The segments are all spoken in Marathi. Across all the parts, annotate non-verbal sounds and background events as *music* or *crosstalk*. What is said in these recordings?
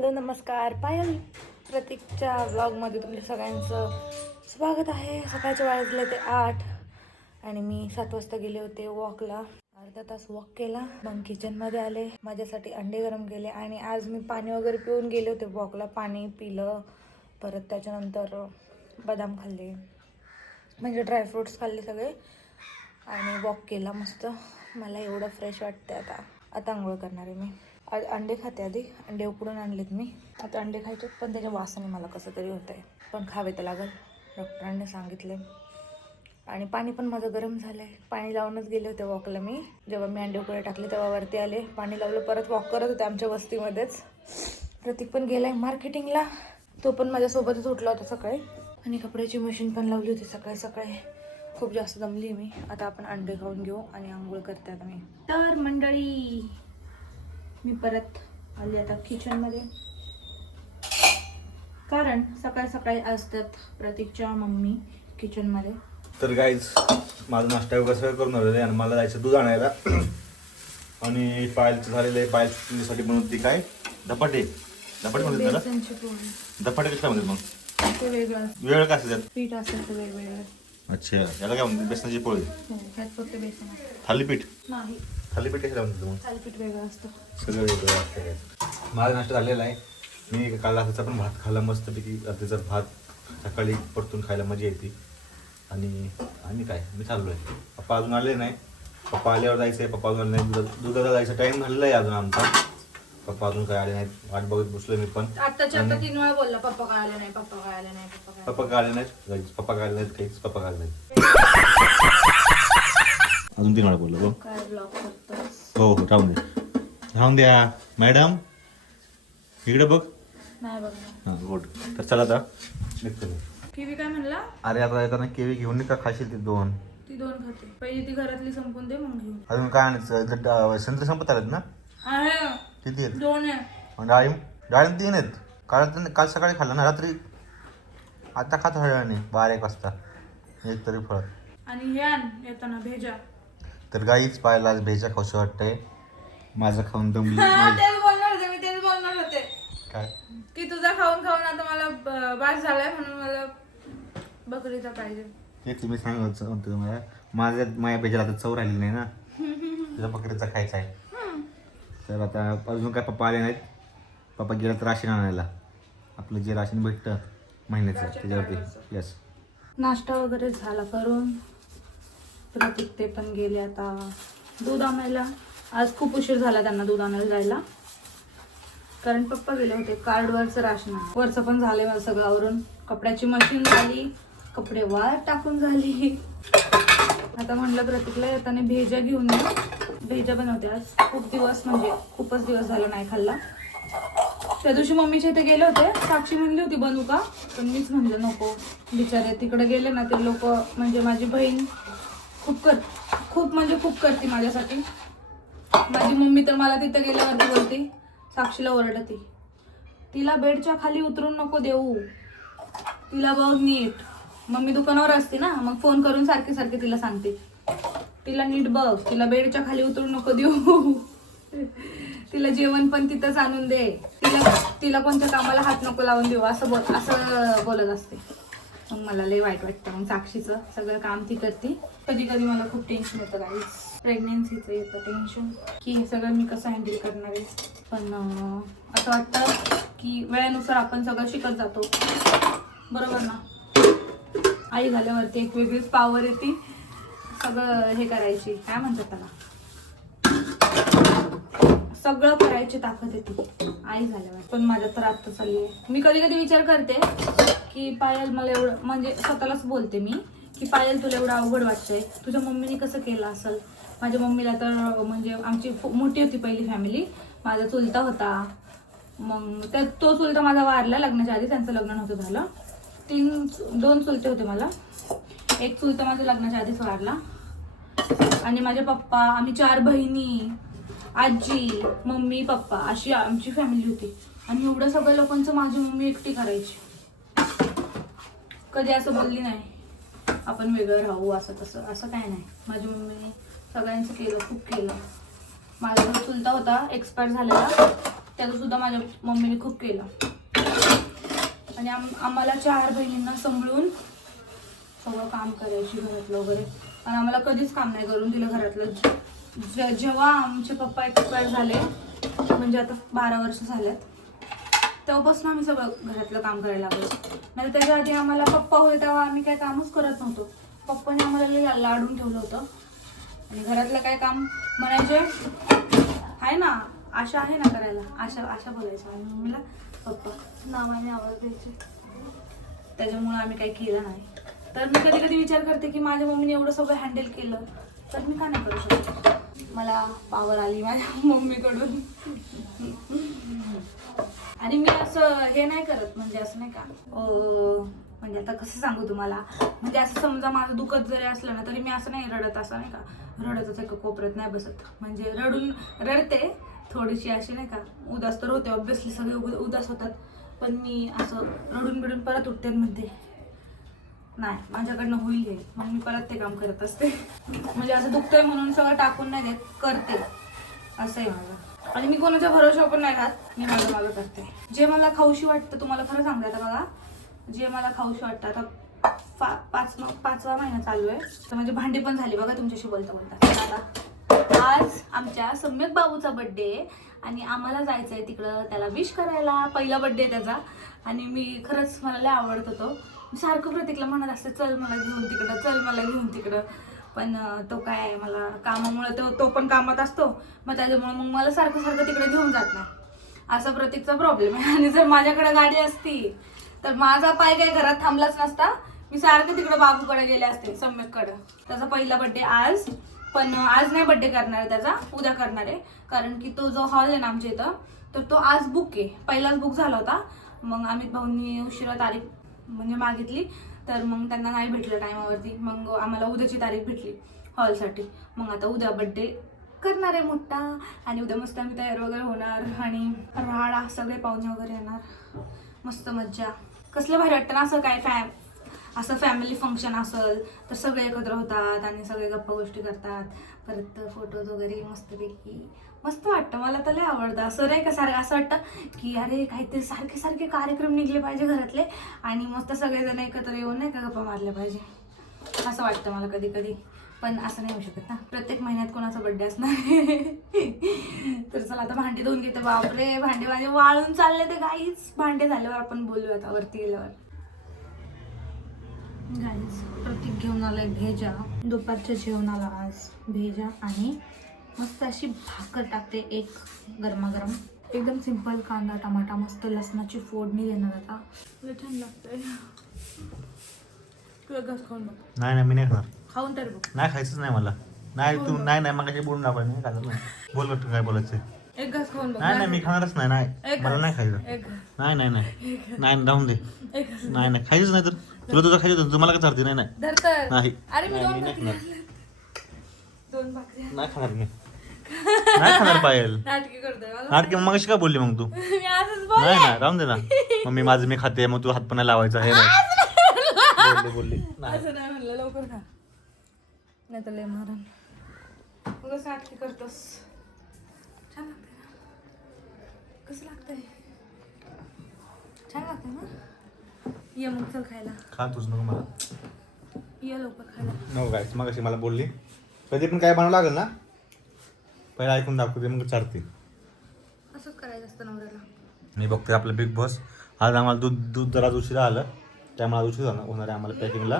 हॅलो नमस्कार. पायल प्रतीकच्या ब्लॉगमध्ये तुमच्या सगळ्यांचं स्वागत आहे. सकाळचे वाजले ते आठ आणि मी सात वाजता गेले होते वॉकला. अर्धा तास वॉक केला. मग किचनमध्ये आले. माझ्यासाठी अंडे गरम केले आणि आज मी पाणी वगैरे पिऊन गेले होते वॉकला. पाणी पिलं. परत त्याच्यानंतर बदाम खाल्ले. म्हणजे ड्रायफ्रुट्स खाल्ले सगळे. आणि वॉक केला मस्त. मला एवढं फ्रेश वाटते आता. आता आंघोळ करणार आहे मी. अंडे खाते आधी. अंडे उकडून आणलेत मी. आता अंडे खायचे पण त्याच्या वासाने मला कसं तरी होतं आहे पण खावे तर लागल डॉक्टरांनी सांगितले आणि पाणी पण माझं गरम झालं आहे पाणी लावूनच गेले होते वॉकला मी. जेव्हा मी अंडे उकडे टाकले तेव्हा वरती आले. पाणी लावलं परत वॉक करत होते आमच्या वस्तीमध्येच. प्रतीक पण गेलाय मार्केटिंगला. तो पण माझ्यासोबतच उठला होता सकाळी. आणि कपड्याची मशीन पण लावली होती सकाळी सकाळी. खूप जास्त दमली मी. आता आपण अंडे खाऊन घेऊ आणि आंघोळ करते आता मी. तर मंडळी मी परत आली आता किचनमध्ये कारण सकाळ सकाळी असतात प्रतीकच्या मम्मी किचनमध्ये तर गाईज माझं नाश्ता वगैरे सगळं करून आलेलं आहे आणि मला जायचं दूध आणायला. आणि पायलचं झालेलं आहे पायल तुझ्यासाठी बनवते काय? धपाटे. धपाटे म्हणतात त्याला? धपाटे कशा म्हणतात मग? ते वेगळं वेळ काय असते त्यात? पीठ वेगवेगळं. अच्छा याला काय म्हणतात? बेसनाची पोळी. हो, फक्त बेसन. थालीपीठ? नाही. थालीपीठ कशाला म्हणतात मग थालीपीठ वेगळं असतं. सगळं वेगळं असतं माझा नाश्ता झालेला आहे. मी काल रात्रीचा पण भात खाल्ला मस्तपैकी रात्रीचा भात सकाळी परतून खायला मजा येते. आणि आणि काय? मी चाललो आहे पप्पा अजून आले नाही. पप्पा आल्यावर जायचं आहे पप्पा अजून आले नाही. दुधा- दुधाला जायचं टाईम झालेला आहे अजून आमचा. पप्पा अजून काय आले नाहीत. वाट बघत बसलो मी पण. आत्ताच्या आता तीन वेळा बोलला पप्पा काय आले नाही पप्पा काय आले नाही पप्पा काय आले नाहीत? पप्पा काय आले नाहीत? काहीच पप्पा काय आले नाहीत. अजून तीन वेळा बोललो हो काय ब्लॉग करतोस? हो हो राहून दे. राहून द्या. मॅडम इकडे बघ. हां गुड तर चला आता. निघतो. किवी काय म्हणला? अरे आता येताना केवी घेऊन नाही का खाशील ते दोन? ती दोन खाते. पहिली ती घरातली संपून दे मग अजून काय आणायचं? संत्री संपत आलेत ना? आहे. किती आहेत? दोन आहे. डाळिंब? डाळिंब तीन आहेत. काल काल सकाळी खाल्लं ना? रात्री? आता खात हळ्याने बारा एक वाजता. एक तरी फळ. आणि हे आण येताना भेजा. तर गाईच पाहायला आज भेजा खाऊशी वाटतंय. माझं खाऊन दमली हा, माझी- तेच बोलणार होते मी तेच बोलणार होते. काय? की तुझा खाऊन खाऊन आता मला ब- बास झालाय म्हणून मला बकरीचा पाहिजे. ते तुम्ही सांगत म्हणतो मला माझ्या माझ्या भेजाला आता चव राहिली नाही ना. तुझ्या बकरीचा खायचा आहे. तर आता अजून काय पप्पा आले नाहीत. पप्पा गेला तर राशन आणायला. आपलं जे राशन भेटतं महिन्याचं त्याच्यावरती. यस नाश्ता वगैरे झाला करून. प्रतीक ते पण गेले आता. दूध आणायला. आज खूप उशीर झाला त्यांना दूध आणायला जायला. कारण पप्पा गेले होते कार्डवरचं राशन वरचं पण झालंय मला सगळं आवरून. कपड्याची मशीन झाली. कपडे वाळ टाकून झाली. आता म्हटलं प्रतीकला येताना भेजा घेऊन ये. भेजा बनवते आज. खूप दिवस म्हणजे खूपच दिवस झाला नाही खाल्ला. त्या दिवशी मम्मीच्या इथे गेले होते. साक्षी म्हणली होती बनवू का? पण मीच म्हणलं नको. बिचारे तिकडे गेले ना ते लोक म्हणजे माझी बहीण खूप कर खूप म्हणजे खूप करते माझ्यासाठी. माझी मम्मी तर मला तिथं गेल्यावरती बोलते साक्षीला ओरडते. तिला बेडच्या खाली उतरून नको देऊ. तिला बघ नीट. मम्मी दुकानावर असते ना मग फोन करून सारखी सारखी तिला सांगते. तिला नीट बघ तिला बेडच्या खाली उतरून नको देऊ. तिला जेवण पण तिथंच आणून दे. तिला तिला कोणत्या कामाला हात नको लावून देऊ असं बोल असं बोलत असते. मग मला लय वाईट वाटतं. मग साक्षीचं सगळं काम ती करते. कधी कधी मला खूप टेन्शन येतं काही प्रेग्नेन्सीचं येतं टेन्शन की हे सगळं मी कसं हँडल करणार आहे? पण असं वाटतं की वेळेनुसार आपण सगळं शिकत जातो. बरोबर ना? आई झाल्यावरती एक वेगळीच पावर येते. सगळं हे करायची. काय म्हणतात त्याला? सगळं करायची ताकद येते आई झाल्यावर. पण माझ्या तर आत्ता चालली आहे मी कधी कधी विचार करते की पायल मला एवढं म्हणजे स्वतःलाच बोलते मी की पायल तुला एवढं अवघड वाटतंय. तुझ्या मम्मीने कसं केलं असेल? माझ्या मम्मीला तर म्हणजे आमची मोठी होती पहिली फॅमिली माझा चुलता होता. मग त्या तो चुलता माझा वारला लग्नाच्या आधी. त्यांचं लग्न नव्हतं झालं. तीन दोन चुलते होते मला. एक चुलता माझा लग्नाच्या आधीच वारला. आणि माझे पप्पा आम्ही चार बहिणी. आजी मम्मी पप्पा अशी आमची फॅमिली होती. आणि एवढं सगळ्या लोकांचं माझी मम्मी एकटी करायची. कधी असं बोलली नाही आपण वेगळं राहू असं तसं असं काय नाही. माझी मम्मीने सगळ्यांचं केलं खूप केलं. माझा जो चुलता होता एक्सपायर झालेला त्याचं सुद्धा माझ्या मम्मीने खूप केलं. आणि आम आम्हाला चार बहिणींना सांभाळून सगळं काम करायची घरातलं वगैरे. आणि आम्हाला कधीच काम नाही करून दिलं घरातलं जेव्हा आमचे पप्पा एक्सपायर झाले म्हणजे आता बारा वर्ष झाल्यात तेव्हापासून आम्ही सगळं घरातलं काम करायला लागलो. नाही त्याच्या आधी आम्हाला पप्पा होते तेव्हा आम्ही काही कामच करत नव्हतो. पप्पाने आम्हाला लई लाडून ठेवलं होतं. आणि घरातलं काय काम म्हणायचे आहे ना आशा आहे ना करायला. आशा आशा बोलायचं. आणि मम्मीला पप्पा नावाने आवाज द्यायचे. त्याच्यामुळे आम्ही काही केलं नाही. तर मी कधी कधी विचार करते की माझ्या मम्मीने एवढं सगळं हँडल केलं तर मी का नाही करू शकतो? मला पावर आली माझ्या *laughs* मम्मीकडून. आणि मी असं हे नाही करत म्हणजे असं नाही का म्हणजे आता कसं सांगू तुम्हाला म्हणजे असं समजा माझं दुखत जरी असलं ना तरी मी असं नाही रडत असं नाही का रडतच एका कोपऱ्यात नाही बसत. म्हणजे रडून रडते थोडीशी अशी नाही का उदास तर होते ऑब्विसली सगळे उदास होतात पण मी असं रडून बिडून परत उठते मध्ये म्हणते. नाही माझ्याकडनं होईल हे. मग मी परत ते काम करत असते. म्हणजे असं दुखतंय म्हणून सगळं टाकून नाही देत करते. असं आहे माझं. आणि मी कोणाच्या भरोशा पण नाही राहत. मी माझं माझं करते. जे मला खाऊशी वाटतं तुम्हाला खरं सांगता आता बघा. जे मला खाऊशी वाटतं आता पा पाच पाचवा महिना चालू आहे. तर म्हणजे भांडी पण झाली बघा तुमच्याशी बोलता बोलता. आता आज आमच्या सम्यक बाबूचा बड्डे आहे. आणि आम्हाला जायचं आहे तिकडं त्याला विश करायला. पहिला बड्डे त्याचा. आणि मी खरंच मला लय आवडत होतो. सारखं प्रतीकला म्हणत असते चल मला घेऊन तिकडं चल मला घेऊन तिकडं. पण तो काय आहे, मला कामामुळे तो तो पण कामात असतो. मग त्याच्यामुळे मग मला सारखं सारखं तिकडे घेऊन जात नाही. असा प्रतीकचा प्रॉब्लेम आहे. आणि जर माझ्याकडे गाडी असती तर माझा पाय काय घरात थांबलाच नसता. मी सारखं तिकडे बाबूकडे गेले असते सम्यककडे. त्याचा पहिला बड्डे आज. पण आज नाही बड्डे करणार आहे त्याचा उद्या करणार आहे. कारण की तो जो हॉल आहे ना आमच्या इथं तर तो आज बुक आहे. पहिलाच बुक झाला होता. मग अमित भाऊंनी उशिरा तारीख म्हणजे मागितली तर मग त्यांना नाही भेटलं टायमावरती. मग आम्हाला उद्याची तारीख भेटली हॉलसाठी. मग आता उद्या बड्डे करणार आहे मोठा. आणि उद्या मस्त आम्ही तयार वगैरे होणार. आणि राहाडा सगळे पाहुणे वगैरे येणार. मस्त मज्जा. कसलं भारी वाटतं ना असं काय फॅम असं फॅमिली फंक्शन असेल तर सगळे एकत्र होतात आणि सगळे गप्पा गोष्टी करतात. परत फोटोज वगैरे मस्तपैकी. मस्त वाटतं मला तर लय आवडतं. असं नाही का सारखं असं वाटतं की अरे काहीतरी सारखे सारखे कार्यक्रम निघले पाहिजे घरातले आणि मस्त सगळेजण एकत्र येऊन नाही का गप्पा मारल्या पाहिजे. असं वाटतं मला कधी कधी पण असं नाही होऊ शकत ना. प्रत्येक महिन्यात कोणाचा बड्डे असणार *laughs* तर चला आता भांडे धुवून घेते. बापरे भांडे माझे वाळून चालले ते गाईच. भांडे झाल्यावर आपण बोलू आता वरती गेल्यावर. गाईज प्रतीक घेऊन आलाय भेजा. दुपारच्या जेवणाला आज भेजा आणि मस्त अशी भाकर टाकते एक गरमागरम. एकदम सिंपल कांदा टमाटा मस्त लसणाची फोडणी देणार आता. लय छान लागतंय. तुला घास खाऊन बघ. नाही नाही मी नाही खाणार. खाऊन तर बघ. नाही खायचंच नाही मला. नाही तू नाही नाही मग बोलून दाखवा मी खाणार नाही बोल काय बोलायचं. एक घास खाऊन बघ. नाही नाही मी खाणारच नाही नाही. मला. नाही खायचं. नाही नाही नाही. नाही राहून दे. नाही नाही खायचंच नाही तर. तुला तुझं खायचं होतं तुम्हाला काय चालते नाही नाही. धर तर नाही नाही, नाही नाही खाणार मी. नाही खाणार पायल. नाटकी करतोय नाटके मग कशी काय बोलली मग तू? मी असंच नाही ना राहून दे ना. मग मी माझं मी खाते मग तू हात पण नाही लावायचा हे नाही. बोलली बोलली. नाही. असं नाही म्हणलं लवकर खा. नाही तर लय मारण उगाच नाटकी करतोस. छान लागतंय ना? कसं लागतंय? छान लागतंय ना? ये मग चल खायला. खा तुझ नको मला. ये लवकर खायला. नको काय मग कशी मला बोलली. कधी पण काय बनावं लागेल ना पहिला ऐकून दाखवते मग चारते असंच करायचं असतं नवऱ्याला. मी बघते आपलं बिग बॉस. आज आम्हाला दूध दूध जरा उशिरा आलं त्यामुळे आज उशीर झाला. होणार आहे आम्हाला पॅकिंगला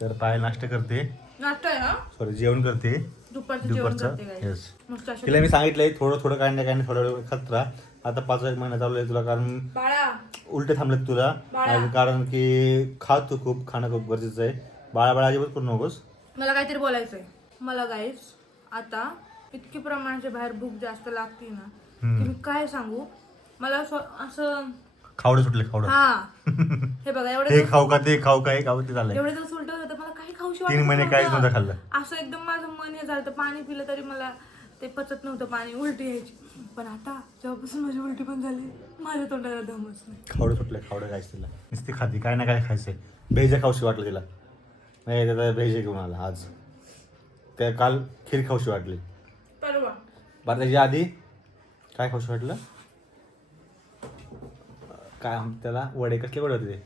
तर पाय नाश्ता करते. नाश्ता आहे ना सॉरी जेवण करते. दुपारचं जेवण दुपारचं. करते काय? येस मस्त अशी तिला मी सांगितलंय थोडं थोडं काय नाही काय नाही थोडं वेळ खात राहा. आता पाच एक महिना चालू आहे तुला कारण बाळा. उलटे थांबलेत तुला. बाळा. आणि कारण की खातो खूप खाणं खूप गरजेचं आहे. बाळा बाळा अजिबात करू नकोस. मला काहीतरी बोलायचंय. मला गाईस आता इतकी प्रमाणाच्या बाहेर भूक जास्त लागते ना की मी काय सांगू? मला असं- असं खावडे सुटले खावडं. हा. हे बघा एवढे हे खाऊ का ते खाऊ का हे खाऊ ते झालंय एवढे दिवस उलट होतं मला काही खाऊशी तीन वाटत महिने काहीच नव्हतं. नव्हतं खाल्लं. असं एकदम माझं मन हे झालं पाणी पिलं तरी मला ते पचत नव्हतं पाणी उलटी यायची. पण आता जेव्हापासून माझी उलटी पण झाली माझ्या तोंडाला दमच नाही खावडे सुटले खावडे खायचं तिला. नुसती खाती काय ना काय खायचंय. भेजा खाऊशी वाटलं तिला. नाही त्याचा भेजे घेऊन आला आज. त्या काल खीर खाऊशी वाटली. परवा बरं त्याच्या आधी काय खाऊशी वाटलं? काय त्याला? वडे कसले वडे होते ते?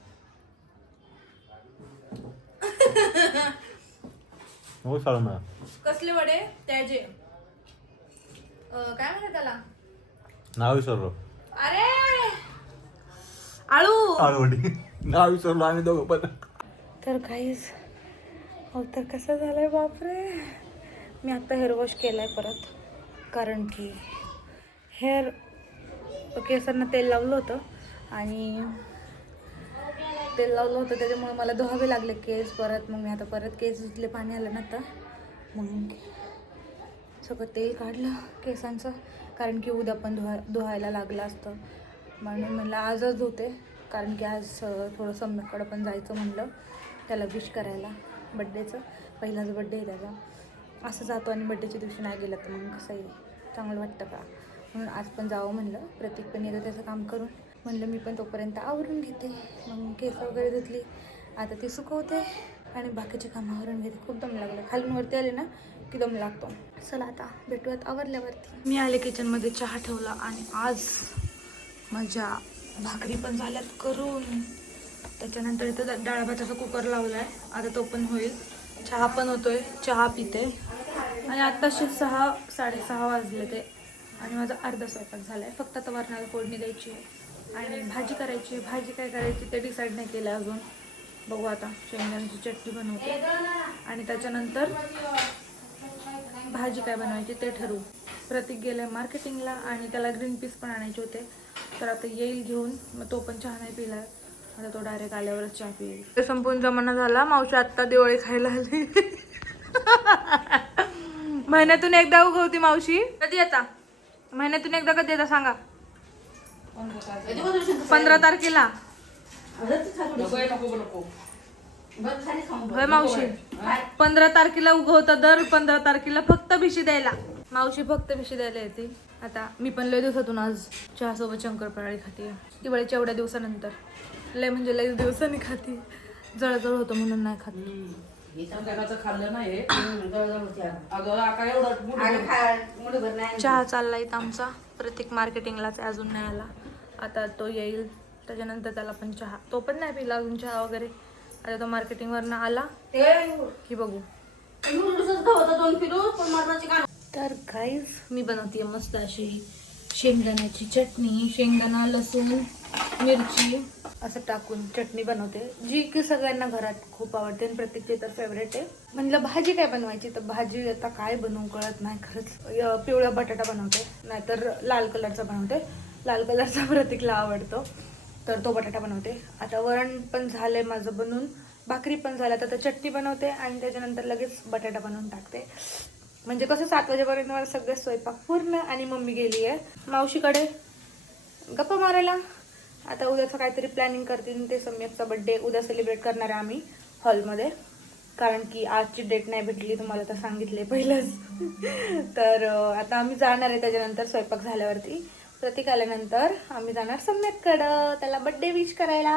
*laughs* हो चालू मला. कसले वडे? त्याचे. काय म्हणतात त्याला? नाव विसरलो. अरे! आळू. आळू वडी. नाव विसरलो आम्ही दोघं पण. तर काहीच हो तर कसं झालंय बापरे? मी आत्ता हेअरवॉश केला आहे परत. कारण की हेअर केसांना तेल लावलं होतं आणि तेल लावलं होतं त्याच्यामुळे मला धुवावे लागले केस परत. मग मी आता परत केस धुतले पाणी आलं ना आता. मग सगळं तेल काढलं केसांचं कारण की उद्या पण धुवा धुवायला लागलं असतं. म्हणून म्हणलं आजच धुते कारण की आज थोडं सम्यककडं पण जायचं म्हणलं त्याला विश करायला बड्डेचं पहिलाच बड्डे आहे त्याचा. असं जातो आणि बड्डेच्या दिवशी नाही गेलं तर मग कसं आहे? चांगलं वाटतं का? म्हणून आज पण जावं म्हणलं. प्रतीक पण येतं त्याचं काम करून. म्हणलं मी पण तोपर्यंत आवरून घेते. मग केस वगैरे धुतली. आता ती सुकवते. आणि बाकीचे कामं आवरून घेते खूप दम लागलं. खालून वरती आले ना की दम लागतो. चला आता भेटूयात आवरल्यावरती. मी आले किचनमध्ये चहा ठेवला आणि आज माझ्या भाकरी पण झाल्यात करून. त्याच्यानंतर इथं डाळ भाताचा कुकर लावला आहे आता तो पण होईल. चहा पण होतोय चहा पिते. आणि आत्ताशी सहा साडेसहा वाजले ते. आणि माझा अर्धा स्वयंपाक झाला आहे फक्त आता वरणाला फोडणी द्यायची आहे. आणि भाजी करायची आहे. भाजी काय करायची ते डिसाईड नाही केलं अजून. बघू आता. शेंगदाण्याची चटणी बनवते. आणि त्याच्यानंतर भाजी काय बनवायची ते ठरवू. प्रतीक गेलाय मार्केटिंगला आणि त्याला ग्रीन पीस पण आणायचे होते. तर आता येईल घेऊन. मग तो पण चहा नाही पिलाय आता तो डायरेक्ट आल्यावरच चहा पिईल. ते संपून जमाना झाला. मावशी आत्ता दिवाळी खायला आली. महिन्यातून एकदा उगवती मावशी. कधी येता? महिन्यातून एकदा कधी येता सांगा. पंधरा तारखेला. होय मावशी. पंधरा तारखेला उगवतं दर पंधरा तारखेला फक्त भिशी द्यायला. मावशी फक्त भिशी द्यायला येते. आता मी पण लय दिवसातून आज चहा सोबत शंकरपाळी खाते दिवाळीच्या एवढ्या दिवसानंतर. लय म्हणजे लय दिवसांनी खाते. जळजळ होतं म्हणून नाही खात. खाल्लं नाही अगं आका एवढं चहा चालला इथं आमचा. प्रत्येक मार्केटिंगलाच अजून नाही आला. आता तो येईल त्याच्यानंतर त्याला पण चहा तो पण नाही पिला अजून चहा वगैरे. आता तो मार्केटिंगवरनं आला. की बघू. तर काहीच मी बनवते मस्त अशी शेंगदाण्याची चटणी शेंगदाणा लसूण मिरची असं टाकून चटणी बनवते जी की सगळ्यांना घरात खूप आवडते आणि प्रत्येकची तर फेवरेट आहे. म्हणलं भाजी काय बनवायची? तर भाजी आता काय बनवू कळत नाही खरंच. पिवळा बटाटा बनवते नाहीतर लाल कलरचा बनवते. लाल कलरचा *laughs* प्रतीकला आवडतो तर तो बटाटा बनवते. आता वरण पण झालंय माझं बनवून भाकरी पण झाल्या तर चटणी बनवते आणि त्याच्यानंतर लगेच बटाटा बनवून टाकते. म्हणजे कसं सात वाजेपर्यंत मला सगळे स्वयंपाक पूर्ण आणि मम्मी गेली आहे मावशीकडे गप्पा मारायला. आता उद्याचं काहीतरी प्लॅनिंग करतील ते सम्यकचा बड्डे उद्या सेलिब्रेट करणार आहे आम्ही हॉलमध्ये कारण की आजची डेट नाही भेटली तुम्हाला तर सांगितले पहिलंच. तर आता आम्ही जाणार आहे त्याच्यानंतर स्वयंपाक झाल्यावरती. प्रतीक आल्यानंतर आम्ही जाणार सम्यककडं त्याला बड्डे विश करायला.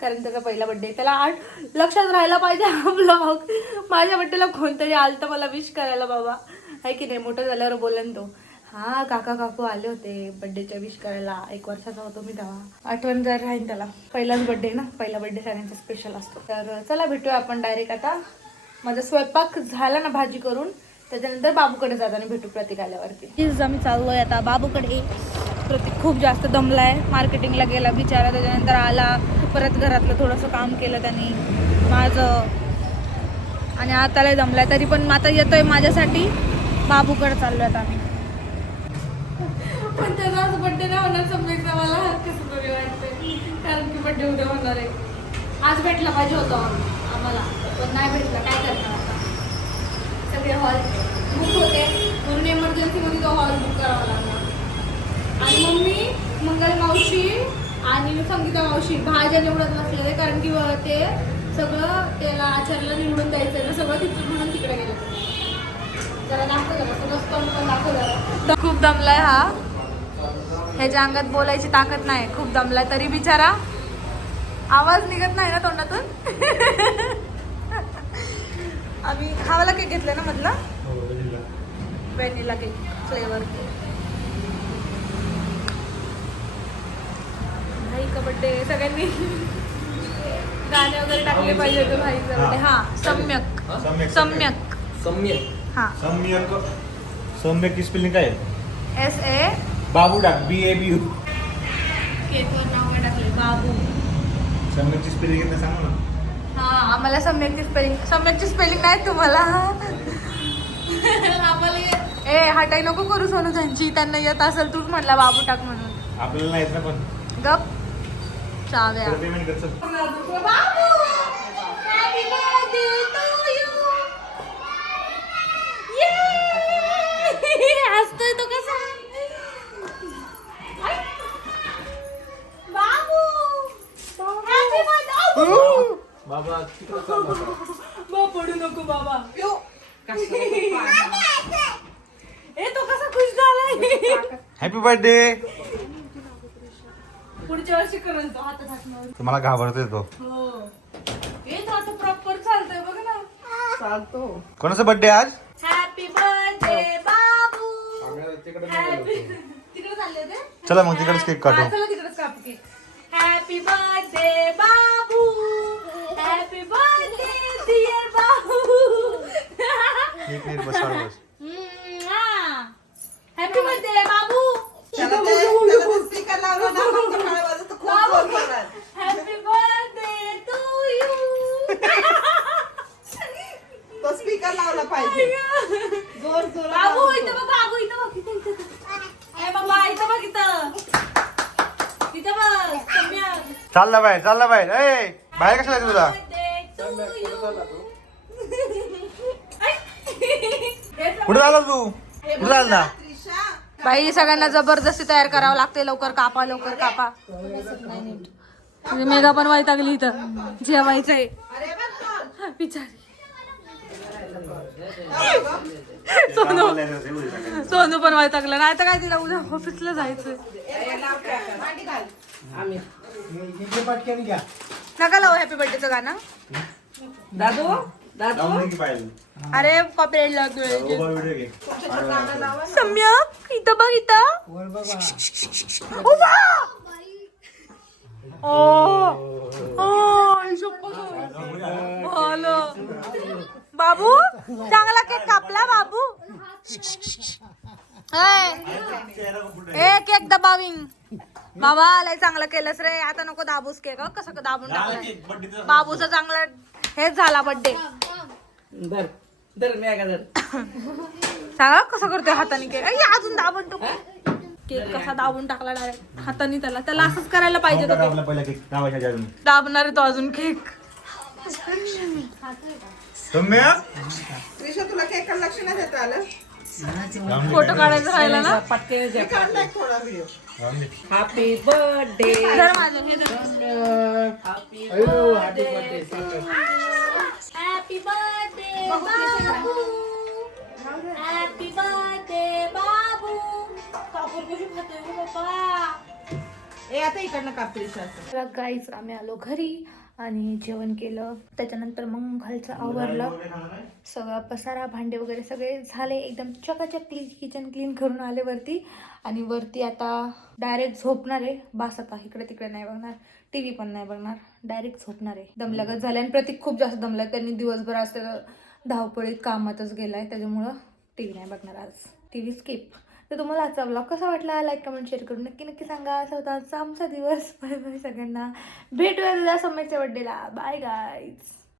कारण त्याचा पहिला बड्डे त्याला आठ लक्षात राहायला पाहिजे हा ब्लॉग माझ्या बड्डेला कोणतरी आलं तर मला विश करायला बाबा. आहे की नाही? मोठं झाल्यावर बोलन तो. हा काका काकू आले होते बड्डेच्या विश करायला. एक वर्षाचा होतो मी तेव्हा. आठवण जर राहीन त्याला. पहिलाच बड्डे ना? पहिला बड्डे सगळ्यांचा स्पेशल असतो. तर चला भेटूया आपण डायरेक्ट आता. माझा स्वयंपाक झाला ना भाजी करून. त्याच्यानंतर बाबूकडे जाताना भेटू प्रतीक आल्यावरती. प्लीज आम्ही चाललोय आता. बाबूकडे प्रतीक खूप जास्त दमलाय. मार्केटिंगला गेला बिचारा त्याच्यानंतर आला. परत घरातलं थोडंसं काम केलं त्यांनी. माझं. आणि आतालाही दमलाय. तरी पण आता येतोय माझ्यासाठी. बाबूकडे चाललोय आता आम्ही. पण त्याचा आज बड्डे नाही होणार समजायचा मला कसं तरी वाटतंय. कारण की बड्डे उद्या होणार आहे. आज भेटला पाहिजे होता आम्हाला. पण नाही भेटला काय करणार आता? सगळे हॉल बुक होते. म्हणून एमर्जन्सीमध्ये तो हॉल बुक करावा लागला. आणि मम्मी मंगल मावशी आणि संगीता मावशी भाज्या निवडत नसलेले कारण की ते सगळं त्याला आचार्याला निवडून द्यायचं ना सगळं तिथून म्हणून तिकडे गेलं. जरा दाखव जरा सगळं तोंड पण दाखव जरा. खूप दमलाय हा. ह्याच्या अंगात बोलायची ताकद नाही. खूप दमलाय. तरी बिचारा आवाज निघत नाही ना तोंडातून? *laughs* आम्ही खावाला केक घेतला ना मधला? व्हॅनिला केक फ्लेवर भाई भाईचा बड्डे सगळ्यांनी? गाणे वगैरे टाकले पाहिजे होते भाईचा बड्डे हा. सम्यक. सम्यक सम्यक. सम्यक. हा. सम्यक. सम्यक स्पेलिंग काय आहे? एस ए बाबू डाक बी ए बी यू केकवर नाव काय टाकले बाबू. सम्यकची स्पेलिंग येत सांगा ना. हा आम्हाला सम्यकची स्पेलिंग सम्यकची स्पेलिंग नाही तुम्हाला. आम्हाला ये- ए हटाई नको करू सोनू त्यांची. त्यांना येत असेल तूच म्हटला बाबू टाक म्हणून. आपल्याला नाही येत ना पण. गप. चाव्या. पेमेंट कर चल. हसतोय तो कसा बाबू हॅपी बर्थडे बाबा तिकडं. *laughs* बा पडू नको बाबा. ए तो कसा खुश झालाय? हॅपी बर्थडे पुढच्या वर्षी करेल तो हातात हात मारून. तुम्हाला घाबरतोय तो. हो. ए तो आता प्रॉपर चालतोय बघ ना. चालतो. कोणाचा बर्थडे आज? हॅपी बर्थडे बाबू. हॅपी तिकडे चालले होते? चला मग तिकडेच केक काटू हा, चला हॅपी बर्थडे बाबू हॅपी बर्थडे डिअर बाबू नीट नीट बस हळू बस हॅपी बर्थडे बाबू स्पीकर लावला ना मग तो काळा वाजत खूप जोर जोरात. हॅपी बर्थडे टू यू तो स्पीकर लावला पाहिजे. जोर जोर बाबू इथं बघ बाबू इथं बघ इथं इथं इथं. ए बाबा इथं बघ इथं इथं बघ सम्या चालला बाहेर चालला बाहेर. ए बाहेर कशाला येते तुला कुठे झाला तू? कुठे झाला? बाई सगळ्यांना जबरदस्ती तयार करावं लागते लवकर कापा लवकर कापा. मेघा पण वैतागली इथं. जेवायचंय. बिचारी. सोनू. सोनू पण वैतागलं नाही तर काय तिला उद्या ऑफिसला जायचंय. आम्ही नका लावू हॅपी बर्थडेचं गाणं. दादू दादू. अरे कॉपीराईट लागतोय सम्यक इथं बघ इथं. उभा! ओ ओ. हॅलो बाबू चांगला केक कापला बाबू. ए, ए केक दबाविंग बाबा लय चांगलं केलंस रे. आता नको दाबूस केक हं, कसं दाबून टाकलं बाबूचा चांगला हेच झाला बर्थडे धर धर मी का धर. सांगा कसं करतोय हाताने केक अजून दाबून तो केक कसा दाबून टाकला डायरेक्ट हाताने त्याला. त्याला असंच करायला पाहिजे होतं आपला पहिला केक नावाच्या अजून. दाबणार आहे तो अजून केक सम्या? त्रिशा तुला केक लक्ष नाही देता आलं? फोटो काढायचा राहिला ना? पटके काढलाय थोडा video happy birthday. Happy birthday बाबू. हॅपी बर्थडे बाबू. कापूर कशी खातोय बाबा? ए आता इकडनं काप त्रिशा गाईच आम्ही आलो घरी. आणि जेवण केलं. त्याच्यानंतर मग खालचं आवरलं. सगळा पसारा भांडे वगैरे सगळे झाले. एकदम चकाचक क्लीन किचन क्लीन करून आले वरती. आणि वरती आता डायरेक्ट झोपणार आहे. बास आता इकडे तिकडे नाही बघणार. टी व्ही पण नाही बघणार. डायरेक्ट झोपणार आहे. दमलगत झाले आणि प्रतीक खूप जास्त दमला त्यांनी दिवसभर असं धावपळीत कामातच गेलाय. त्याच्यामुळं टी व्ही नाही बघणार आज. टी व्ही स्किप तर तुम्हाला आजचा ब्लॉग कसा वाटला? लाईक कमेंट शेअर करून नक्की नक्की सांगा. असा होता आजचा आमचा दिवस. *laughs* बाय बाय सगळ्यांना. भेटूया तुझ्या समेच्या बड्डेला बाय गाईज